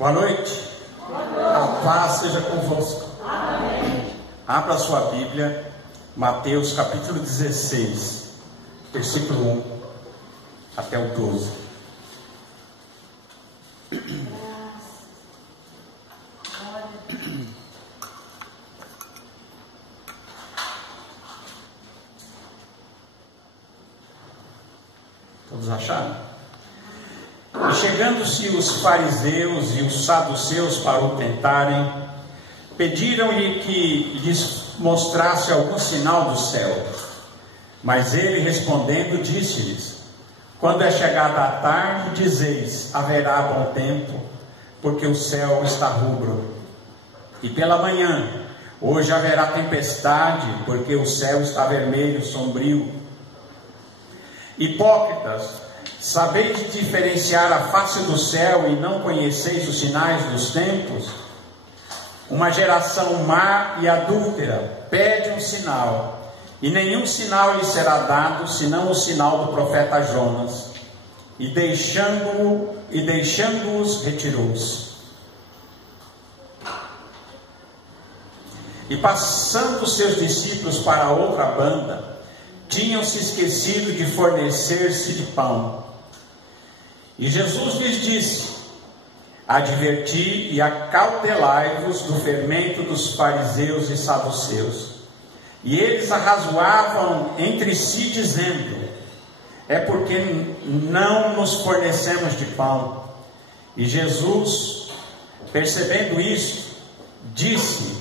Boa noite. A paz seja convosco. Amém. Abra sua Bíblia, Mateus capítulo 16, versículo 1 até o 12. Todos acharam? E chegando-se os fariseus e os saduceus para o tentarem, pediram-lhe que lhes mostrasse algum sinal do céu. Mas ele respondendo disse-lhes: quando é chegada a tarde, dizeis, haverá bom tempo, porque o céu está rubro. E pela manhã, hoje haverá tempestade, porque o céu está vermelho, sombrio. Hipócritas, sabeis diferenciar a face do céu e não conheceis os sinais dos tempos? Uma geração má e adúltera pede um sinal, e nenhum sinal lhe será dado, senão o sinal do profeta Jonas. E deixando-os, retirou-se. E passando os seus discípulos para a outra banda, tinham-se esquecido de fornecer-se de pão. E Jesus lhes disse: adverti e acautelai-vos do fermento dos fariseus e saduceus. E eles arrazoavam entre si, dizendo: é porque não nos fornecemos de pão. E Jesus, percebendo isso, disse: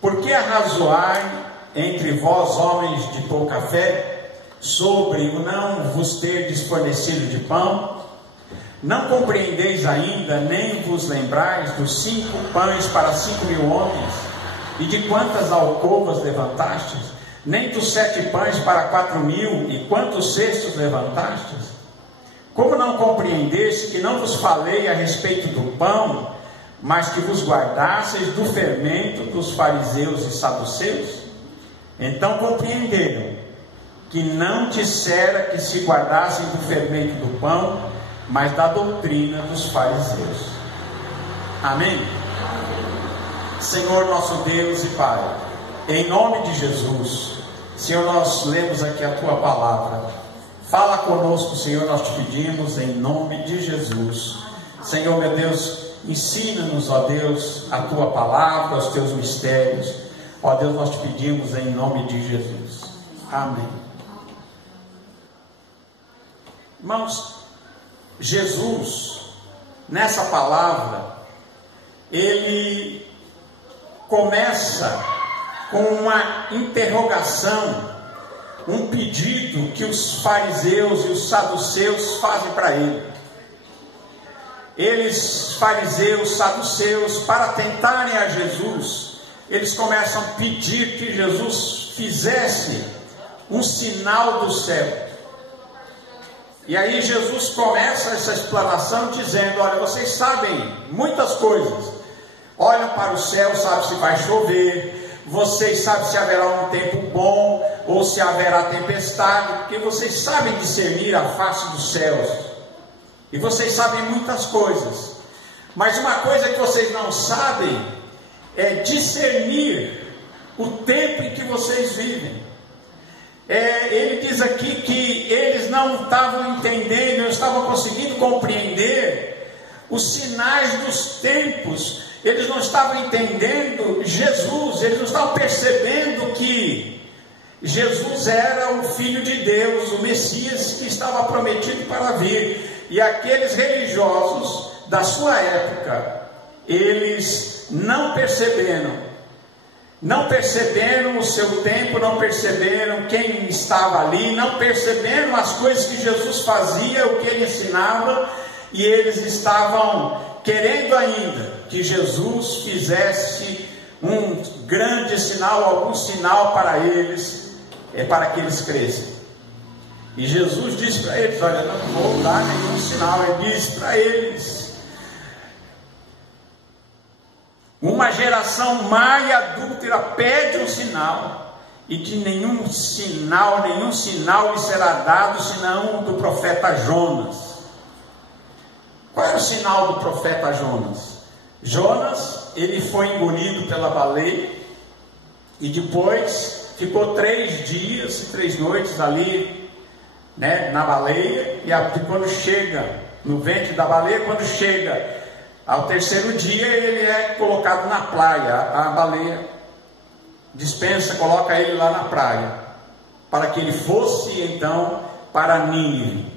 por que arrazoai entre vós, homens de pouca fé, sobre o não vos terdes fornecido de pão? Não compreendeis ainda, nem vos lembrais dos 5 pães para 5.000 homens, e de quantas alcovas levantastes? Nem dos 7 pães para 4.000, e quantos cestos levantastes? Como não compreendeste que não vos falei a respeito do pão, mas que vos guardasseis do fermento dos fariseus e saduceus? Então compreenderam que não dissera que se guardassem do fermento do pão, mas da doutrina dos fariseus. Amém? Senhor nosso Deus e Pai, em nome de Jesus, Senhor, nós lemos aqui a Tua palavra. Fala conosco, Senhor, nós te pedimos em nome de Jesus. Senhor, meu Deus, ensina-nos, ó Deus, a Tua palavra, os Teus mistérios. Ó Deus, nós te pedimos em nome de Jesus. Amém. Irmãos, Jesus, nessa palavra, ele começa com uma interrogação, um pedido que os fariseus e os saduceus fazem para ele. Eles, fariseus, saduceus, para tentarem a Jesus, eles começam a pedir que Jesus fizesse um sinal do céu. E aí Jesus começa essa explanação dizendo: olha, vocês sabem muitas coisas, olham para o céu, sabem se vai chover, vocês sabem se haverá um tempo bom ou se haverá tempestade, porque vocês sabem discernir a face dos céus, e vocês sabem muitas coisas, mas uma coisa que vocês não sabem é discernir o tempo em que vocês vivem. Ele diz aqui que eles não estavam entendendo, não estavam conseguindo compreender os sinais dos tempos, eles não estavam entendendo Jesus, eles não estavam percebendo que Jesus era o Filho de Deus, o Messias que estava prometido para vir. E aqueles religiosos da sua época, eles não perceberam o seu tempo, não perceberam quem estava ali, não perceberam as coisas que Jesus fazia, o que ele ensinava, e eles estavam querendo ainda que Jesus fizesse um grande sinal, algum sinal para eles, para que eles crescem. E Jesus disse para eles: olha, não vou dar nenhum sinal. Ele disse para eles: uma geração má e adúltera pede um sinal, e que nenhum sinal lhe será dado, senão o do profeta Jonas. Qual era o sinal do profeta Jonas? Jonas, ele foi engolido pela baleia e depois ficou 3 dias e 3 noites ali, né, na baleia, e quando chega no ventre da baleia, quando chega ao 3º dia, ele é colocado na praia. A baleia dispensa, coloca ele lá na praia, para que ele fosse então para Nínive.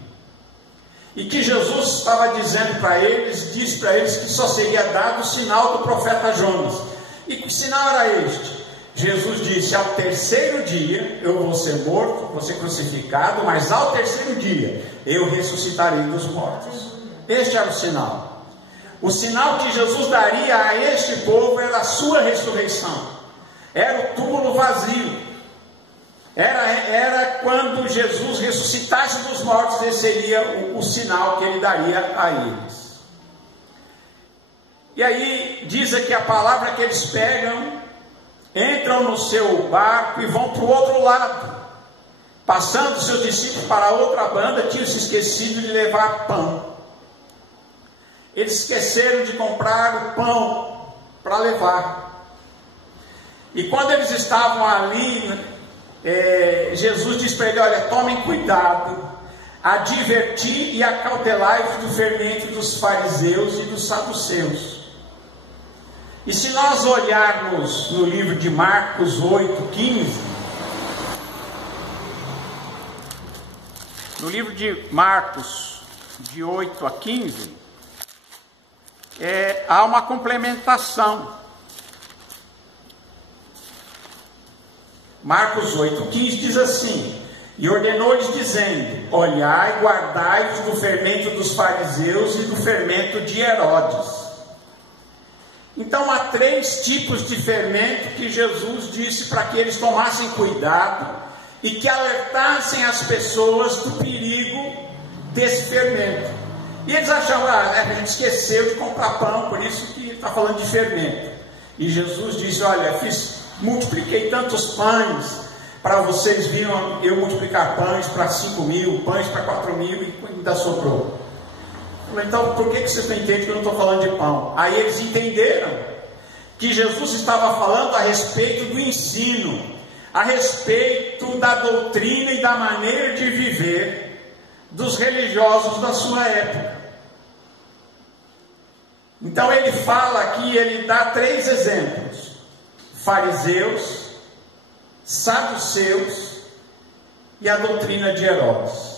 E que Jesus estava dizendo para eles, disse para eles que só seria dado o sinal do profeta Jonas. E que sinal era este? Jesus disse: ao 3º dia eu vou ser morto, vou ser crucificado, mas ao 3º dia eu ressuscitarei dos mortos. Este era o sinal. O sinal que Jesus daria a este povo era a sua ressurreição. Era o túmulo vazio. Era quando Jesus ressuscitasse dos mortos, esse seria o sinal que ele daria a eles. E aí diz aqui a palavra que eles pegam, entram no seu barco e vão para o outro lado. Passando seus discípulos para outra banda, tinham se esquecido de levar pão. Eles esqueceram de comprar o pão para levar. E quando eles estavam ali, Jesus disse para ele: olha, tomem cuidado, adverti e acautelai-vos do fermento dos fariseus e dos saduceus. E se nós olharmos no livro de Marcos 8:15, no livro de Marcos, de 8 a 15, há uma complementação. Marcos 8:15 diz assim: e ordenou-lhes dizendo: olhai e guardai-vos do fermento dos fariseus e do fermento de Herodes. Então há 3 tipos de fermento que Jesus disse para que eles tomassem cuidado e que alertassem as pessoas do perigo desse fermento. E eles achavam: a gente esqueceu de comprar pão, por isso que está falando de fermento. E Jesus disse: olha, multipliquei tantos pães para vocês, viram eu multiplicar pães para 5.000, pães para 4.000 e ainda sobrou. Então por que vocês não entendem que eu não estou falando de pão? Aí eles entenderam que Jesus estava falando a respeito do ensino, a respeito da doutrina e da maneira de viver dos religiosos da sua época. Então ele fala aqui, ele dá 3 exemplos: fariseus, saduceus e a doutrina de Herodes.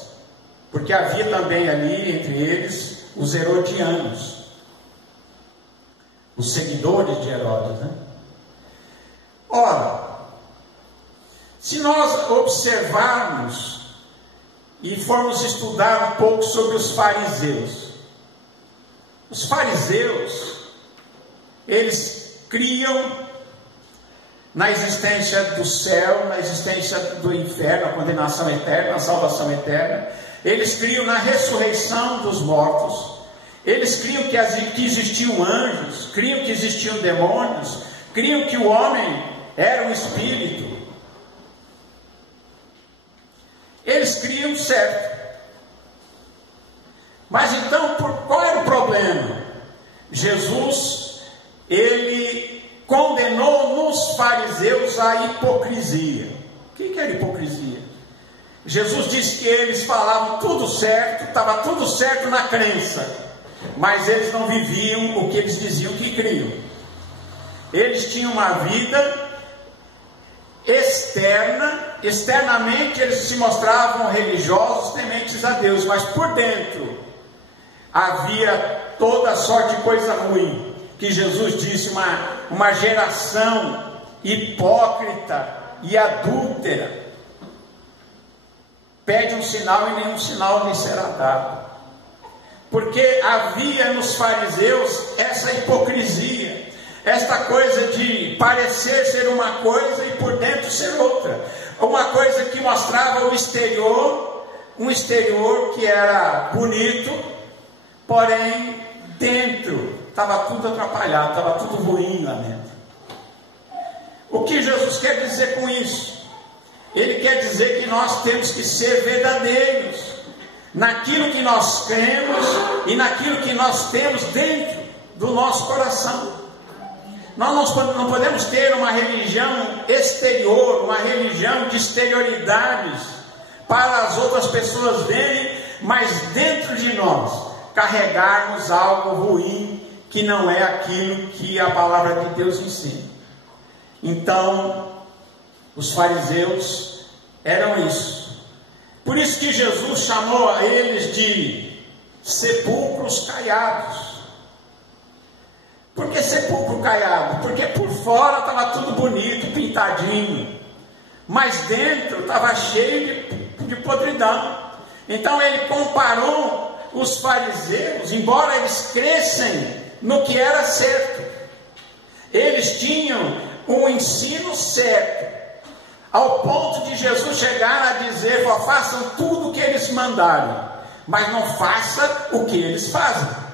Porque havia também ali entre eles os herodianos, os seguidores de Herodes, né? Ora, se nós observarmos e formos estudar um pouco sobre os fariseus, eles criam na existência do céu, na existência do inferno, a condenação eterna, a salvação eterna. Eles criam na ressurreição dos mortos. Eles criam que existiam anjos, criam que existiam demônios, criam que o homem era um espírito. Eles criam certo. Mas então, qual era o problema? Jesus, ele condenou nos fariseus a hipocrisia. O que era hipocrisia? Jesus disse que eles falavam tudo certo, estava tudo certo na crença, mas eles não viviam o que eles diziam que criam. Eles tinham uma vida externamente eles se mostravam religiosos, tementes a Deus, mas por dentro havia toda sorte de coisa ruim, que Jesus disse, uma geração hipócrita e adúltera, pede um sinal e nenhum sinal lhe será dado. Porque havia nos fariseus essa hipocrisia, esta coisa de parecer ser uma coisa e por dentro ser outra, uma coisa que mostrava o exterior, um exterior que era bonito, porém dentro estava tudo atrapalhado, estava tudo ruim lá dentro. O que Jesus quer dizer com isso? Ele quer dizer que nós temos que ser verdadeiros naquilo que nós cremos e naquilo que nós temos dentro do nosso coração. Nós não podemos ter uma religião exterior, uma religião de exterioridades para as outras pessoas verem, mas dentro de nós carregarmos algo ruim que não é aquilo que a palavra de Deus ensina. Então, os fariseus eram isso. Por isso que Jesus chamou a eles de sepulcros caiados. Por que sepulcro caiado? Porque por fora estava tudo bonito, pintadinho, mas dentro estava cheio de podridão. Então ele comparou os fariseus, embora eles crescem no que era certo, eles tinham um ensino certo, ao ponto de Jesus chegar a dizer: façam tudo o que eles mandarem, mas não façam o que eles fazem.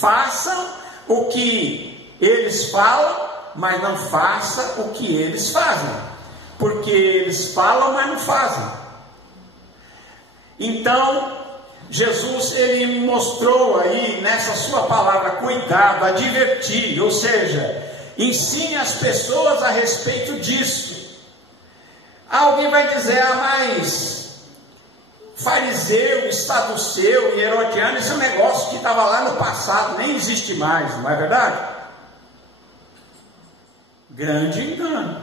Façam o que eles falam, mas não façam o que eles fazem, porque eles falam, mas não fazem. Então Jesus, ele mostrou aí nessa sua palavra cuidado, advertir, ou seja, ensine as pessoas a respeito disso. Alguém vai dizer: mas fariseu, saduceu e herodiano, esse é um negócio que estava lá no passado, nem existe mais, não é verdade? Grande engano.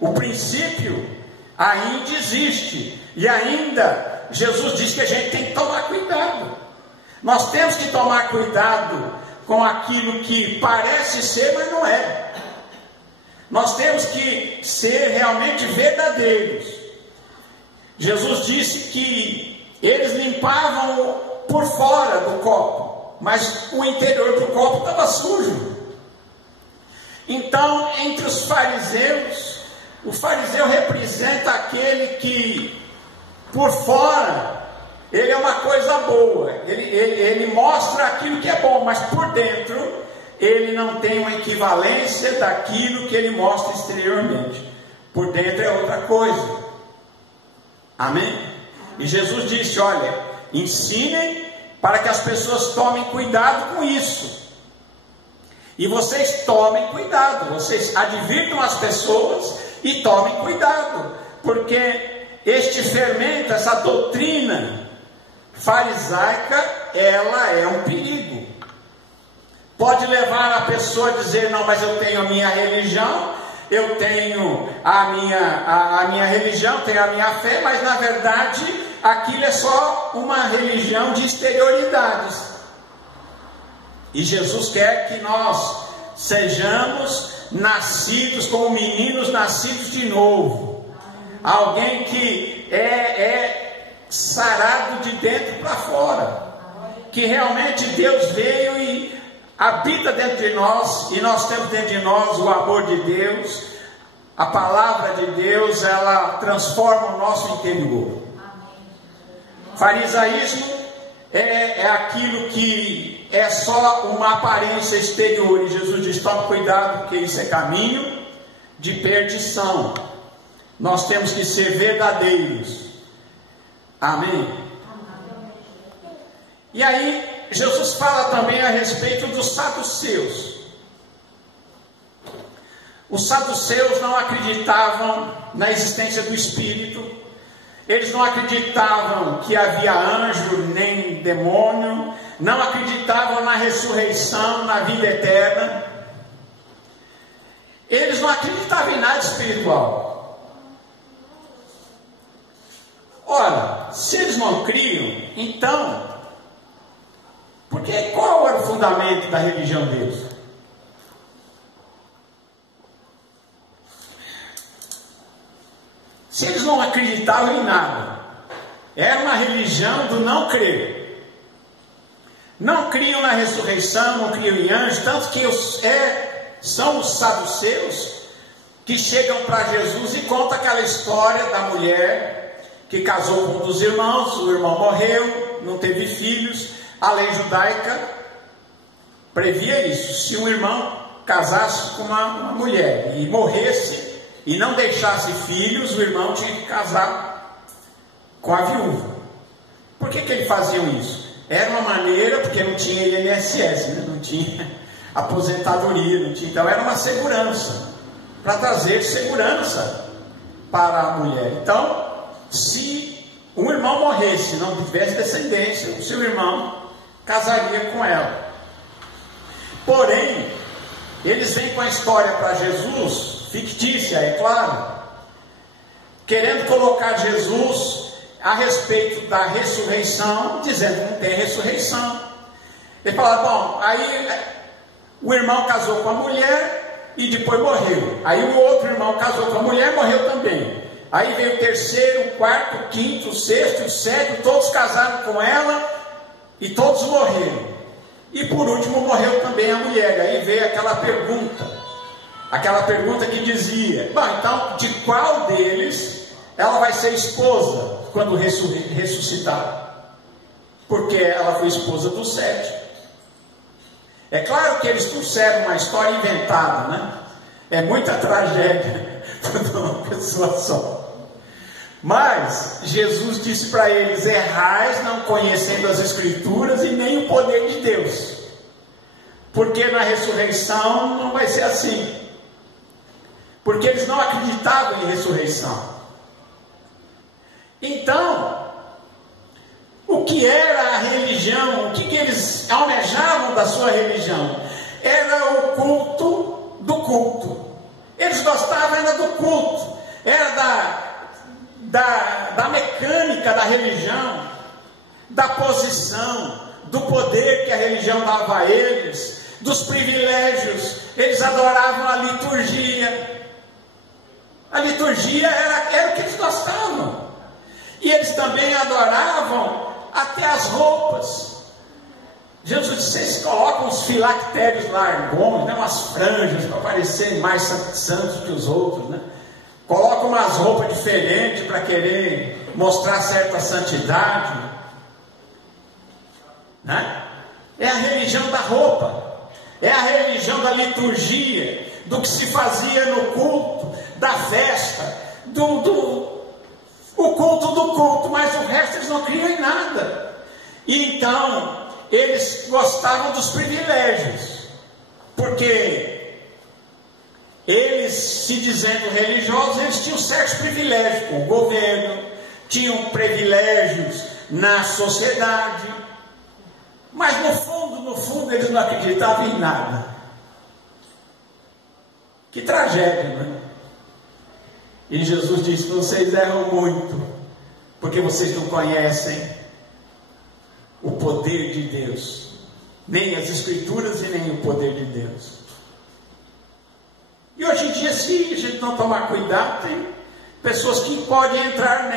O princípio ainda existe, e ainda Jesus diz que a gente tem que tomar cuidado. Nós temos que tomar cuidado com aquilo que parece ser, mas não é. Nós temos que ser realmente verdadeiros. Jesus disse que eles limpavam por fora do copo, mas o interior do copo estava sujo. Então, entre os fariseus, o fariseu representa aquele que por fora ele é uma coisa boa, ele mostra aquilo que é bom, mas por dentro ele não tem uma equivalência daquilo que ele mostra exteriormente. Por dentro é outra coisa. Amém? E Jesus disse: olha, ensinem para que as pessoas tomem cuidado com isso. E vocês tomem cuidado, vocês advirtam as pessoas e tomem cuidado, porque este fermento, essa doutrina farisaica, ela é um perigo. Pode levar a pessoa a dizer: não, mas eu tenho a minha religião, eu tenho a minha religião, tenho a minha fé, mas na verdade aquilo é só uma religião de exterioridades. E Jesus quer que nós sejamos nascidos como meninos nascidos de novo. Alguém que é sarado de dentro para fora, que realmente Deus veio e habita dentro de nós, e nós temos dentro de nós o amor de Deus. A palavra de Deus, ela transforma o nosso interior. Farisaísmo é aquilo que é só uma aparência exterior, e Jesus diz: tome cuidado, porque isso é caminho de perdição. Nós temos que ser verdadeiros. Amém? E aí Jesus fala também a respeito dos saduceus. Os saduceus não acreditavam na existência do Espírito. Eles não acreditavam que havia anjo nem demônio, não acreditavam na ressurreição, na vida eterna. Eles não acreditavam em nada espiritual. Ora, se eles não criam, então, porque qual era o fundamento da religião deles? Se eles não acreditavam em nada, era uma religião do não crer. Não criam na ressurreição, não criam em anjos, tanto que são os saduceus que chegam para Jesus e contam aquela história da mulher que casou com um dos irmãos, o irmão morreu, não teve filhos. A lei judaica previa isso: se um irmão casasse com uma mulher e morresse e não deixasse filhos, o irmão tinha que casar com a viúva. Por que eles faziam isso? Era uma maneira, porque não tinha INSS, né? Não tinha aposentadoria, não tinha, então era uma segurança, para trazer segurança para a mulher. Então, se um irmão morresse, não tivesse descendência, o seu irmão casaria com ela. Porém, eles vêm com a história para Jesus, fictícia, é claro, querendo colocar Jesus a respeito da ressurreição, dizendo que não tem ressurreição. Ele fala, bom, aí o irmão casou com a mulher e depois morreu. Aí o outro irmão casou com a mulher e morreu também. Aí veio o terceiro, o quarto, o quinto, o sexto, o sétimo, todos casaram com ela e todos morreram. E por último morreu também a mulher. Aí veio aquela pergunta que dizia, bom, então de qual deles ela vai ser esposa quando ressuscitar? Porque ela foi esposa do sétimo. É claro que eles trouxeram uma história inventada, né? É muita tragédia para uma pessoa só. Mas Jesus disse para eles: errais não conhecendo as Escrituras e nem o poder de Deus, porque na ressurreição não vai ser assim, porque eles não acreditavam em ressurreição. Então, o que era a religião, o que eles almejavam da sua religião? Era o culto do culto. Eles gostavam era do culto, era da mecânica da religião, da posição, do poder que a religião dava a eles, dos privilégios. Eles adoravam a liturgia. A liturgia era o que eles gostavam. E eles também adoravam até as roupas. Jesus disse: vocês colocam os filactérios largões, né, umas franjas para parecerem mais santos que os outros, né? Colocam umas roupas diferentes para querer mostrar certa santidade, né? É a religião da roupa, é a religião da liturgia, do que se fazia no culto, da festa, o culto do culto, mas o resto eles não criam em nada. E então eles gostavam dos privilégios, porque eles, se dizendo religiosos, eles tinham certos privilégios com o governo, tinham privilégios na sociedade, mas no fundo eles não acreditavam em nada. Que tragédia, não é? E Jesus disse: vocês erram muito, porque vocês não conhecem o poder de Deus, nem as Escrituras e nem o poder de Deus. E hoje em dia, se a gente não tomar cuidado, tem pessoas que podem entrar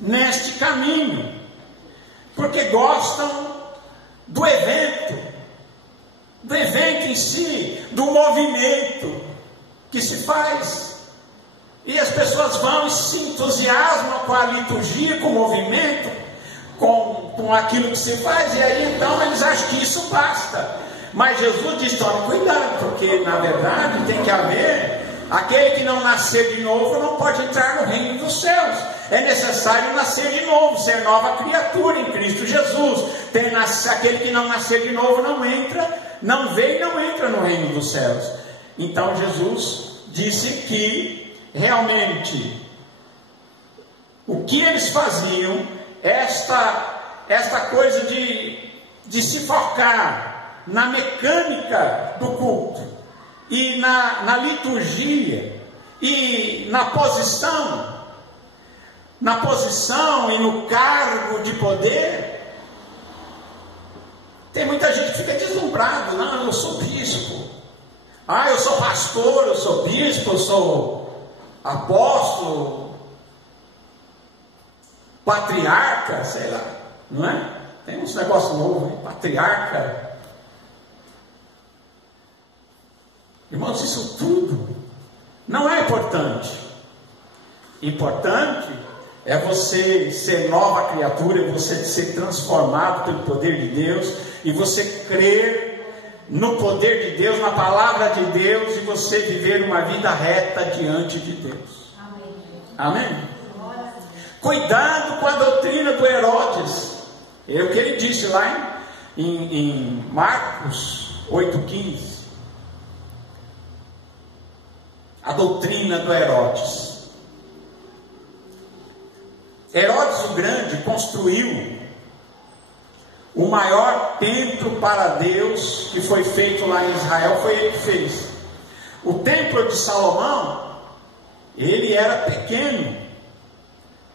neste caminho, porque gostam do evento em si, do movimento que se faz. E as pessoas vão e se entusiasmam com a liturgia, com o movimento, com aquilo que se faz, e aí então eles acham que isso basta. Mas Jesus diz: tome cuidado, porque na verdade tem que haver aquele que não nascer de novo não pode entrar no reino dos céus. É necessário nascer de novo, ser nova criatura em Cristo Jesus. Aquele que não nascer de novo não entra no reino dos céus. Então Jesus disse que realmente o que eles faziam, esta coisa de se focar na mecânica do culto e na liturgia e na posição e no cargo de poder. Tem muita gente que fica deslumbrado: não, eu sou bispo, eu sou pastor, eu sou bispo, eu sou apóstolo, patriarca, sei lá, não é? Tem uns negócios novos, hein? Patriarca. Irmãos, isso tudo não é importante. Importante é você ser nova criatura, é você ser transformado pelo poder de Deus, e você crer no poder de Deus, na palavra de Deus, e você viver uma vida reta diante de Deus. Amém? Amém? Cuidado com a doutrina do Herodes. É o que ele disse lá em Marcos 8,15. A doutrina do Herodes. Herodes o Grande construiu o maior templo para Deus que foi feito lá em Israel, foi ele que fez. O templo de Salomão, ele era pequeno,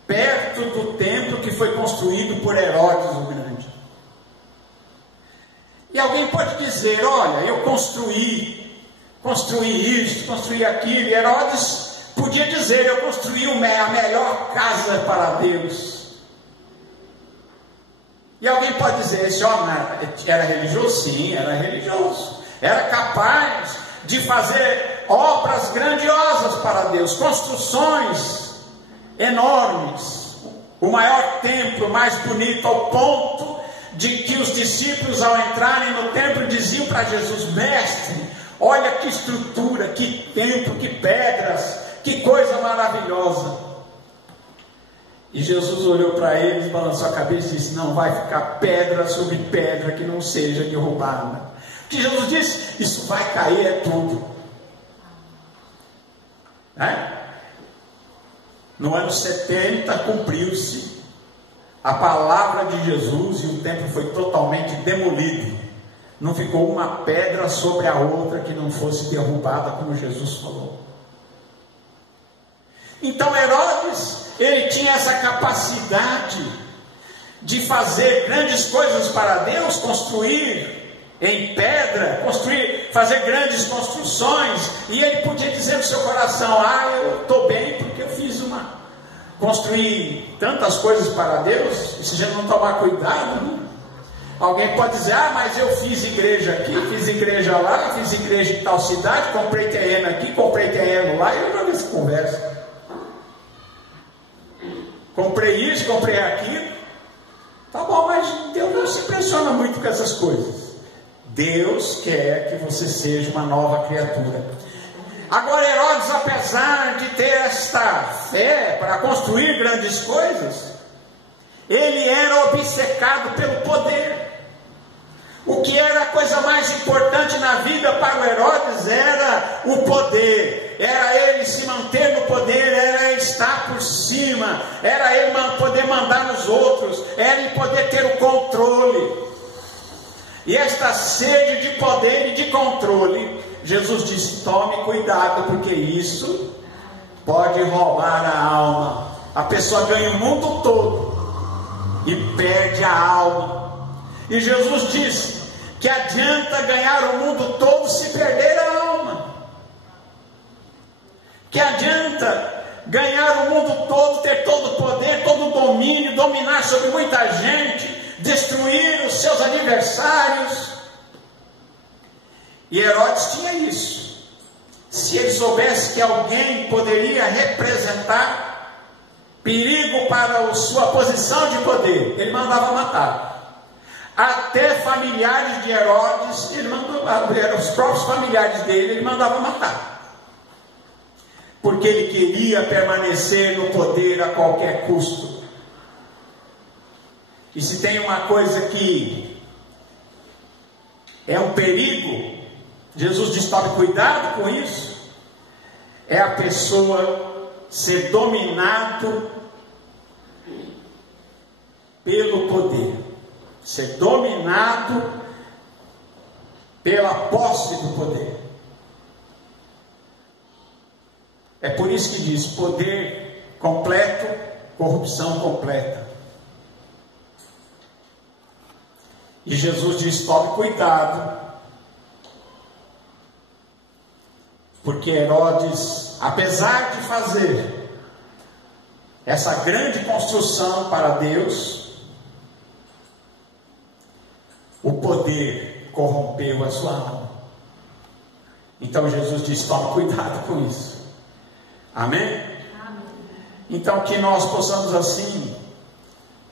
perto do templo que foi construído por Herodes o Grande. E alguém pode dizer, olha, eu construí isso, construí aquilo. E Herodes podia dizer, eu construí a melhor casa para Deus. E alguém pode dizer, esse homem era religioso? Sim, era religioso. Era capaz de fazer obras grandiosas para Deus, construções enormes, o maior templo, mais bonito, ao ponto de que os discípulos, ao entrarem no templo, diziam para Jesus, mestre, olha que estrutura, que templo, que pedras, que coisa maravilhosa. E Jesus olhou para eles, balançou a cabeça e disse, não vai ficar pedra sobre pedra que não seja derrubada. Porque Jesus disse, isso vai cair, é tudo. No ano 70 cumpriu-se a palavra de Jesus e o templo foi totalmente demolido. Não ficou uma pedra sobre a outra que não fosse derrubada, como Jesus falou. Então Herodes, ele tinha essa capacidade de fazer grandes coisas para Deus, construir em pedra, fazer grandes construções, e ele podia dizer no seu coração, eu estou bem porque eu construí tantas coisas para Deus, e se a gente não tomar cuidado, né? Alguém pode dizer, mas eu fiz igreja aqui, fiz igreja lá, fiz igreja em tal cidade, comprei terreno aqui, comprei terreno lá, e eu não nessa conversa. Comprei isso, comprei aquilo. Tá bom, mas Deus não se impressiona muito com essas coisas. Deus quer que você seja uma nova criatura. Agora Herodes, apesar de ter esta fé para construir grandes coisas, ele era obcecado pelo poder. O que era a coisa mais importante na vida para o Herodes era o poder, era ele se manter no poder, era ele estar por cima, era ele poder mandar nos outros, era ele poder ter o controle. E esta sede de poder e de controle, Jesus disse, tome cuidado, porque isso pode roubar a alma. A pessoa ganha o mundo todo e perde a alma. E Jesus disse que adianta ganhar o mundo todo se perder a alma. Que adianta ganhar o mundo todo, ter todo o poder, todo o domínio, dominar sobre muita gente, destruir os seus adversários. E Herodes tinha isso. Se ele soubesse que alguém poderia representar perigo para a sua posição de poder, ele mandava matar. Até familiares de Herodes, os próprios familiares dele, ele mandava matar. Porque ele queria permanecer no poder a qualquer custo. E se tem uma coisa que é um perigo, Jesus diz, tome cuidado com isso, é a pessoa ser dominado pelo poder. Ser dominado pela posse do poder. É por isso que diz, poder completo, corrupção completa. E Jesus diz, tome cuidado, porque Herodes, apesar de fazer essa grande construção para Deus, o poder corrompeu a sua alma. Então Jesus diz, tome cuidado com isso. Amém? Amém. Então que nós possamos assim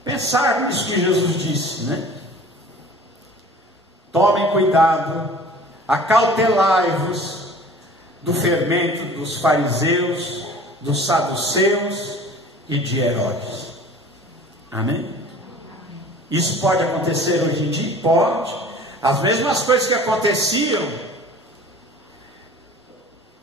pensar nisso que Jesus disse, né? Tomem cuidado, acautelai-vos do fermento dos fariseus, dos saduceus e de Herodes. Amém? Isso pode acontecer hoje em dia? Pode. As mesmas coisas que aconteciam,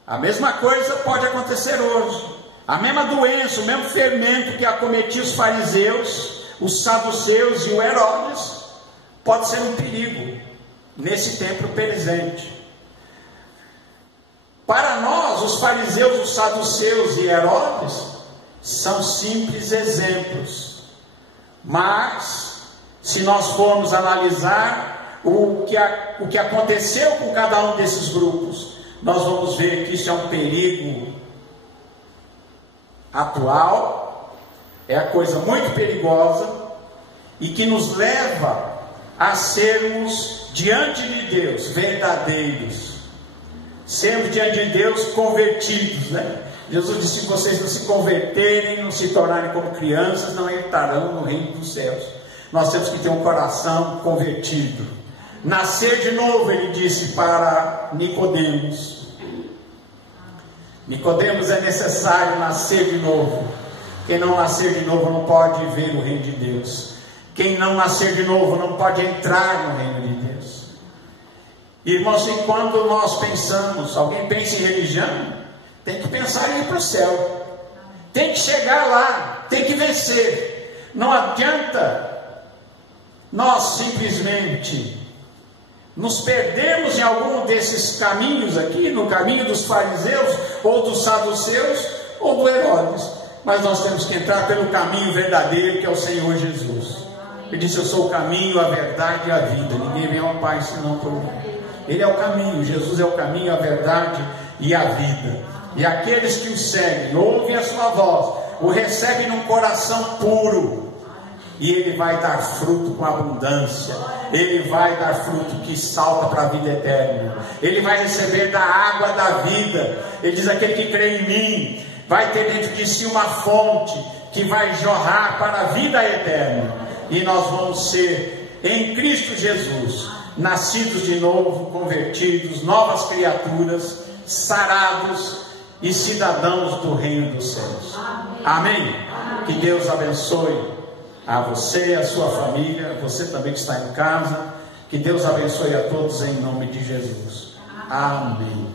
a mesma coisa pode acontecer hoje. A mesma doença, o mesmo fermento que acometia os fariseus, os saduceus e o Herodes, pode ser um perigo nesse tempo presente. Para nós, os fariseus, os saduceus e Herodes são simples exemplos. Mas, se nós formos analisar o que aconteceu com cada um desses grupos, nós vamos ver que isso é um perigo atual, é a coisa muito perigosa e que nos leva a sermos diante de Deus verdadeiros, sermos diante de Deus convertidos, né? Jesus disse: se vocês não se converterem, não se tornarem como crianças, não entrarão no reino dos céus. Nós temos que ter um coração convertido, nascer de novo. Ele disse para Nicodemos: Nicodemos, é necessário nascer de novo. Quem não nascer de novo não pode ver o reino de Deus. Quem não nascer de novo não pode entrar no reino de Deus. Irmãos, e quando nós pensamos, alguém pensa em religião, tem que pensar em ir para o céu, tem que chegar lá, tem que vencer. Não adianta nós simplesmente nos perdemos em algum desses caminhos aqui, no caminho dos fariseus, ou dos saduceus, ou do Herodes. Mas nós temos que entrar pelo caminho verdadeiro, que é o Senhor Jesus. Ele disse: eu sou o caminho, a verdade e a vida. Ninguém vem ao Pai senão por mim. Ele é o caminho, Jesus é o caminho, a verdade e a vida. E aqueles que o seguem, ouvem a sua voz, o recebem num coração puro, e ele vai dar fruto com abundância. Ele vai dar fruto que salta para a vida eterna. Ele vai receber da água da vida. Ele diz: aquele que crê em mim vai ter dentro de si uma fonte que vai jorrar para a vida eterna. E nós vamos ser em Cristo Jesus nascidos de novo, convertidos, novas criaturas, sarados e cidadãos do reino dos céus. Amém? Que Deus abençoe a você, a sua família, você também que está em casa. Que Deus abençoe a todos em nome de Jesus. Amém.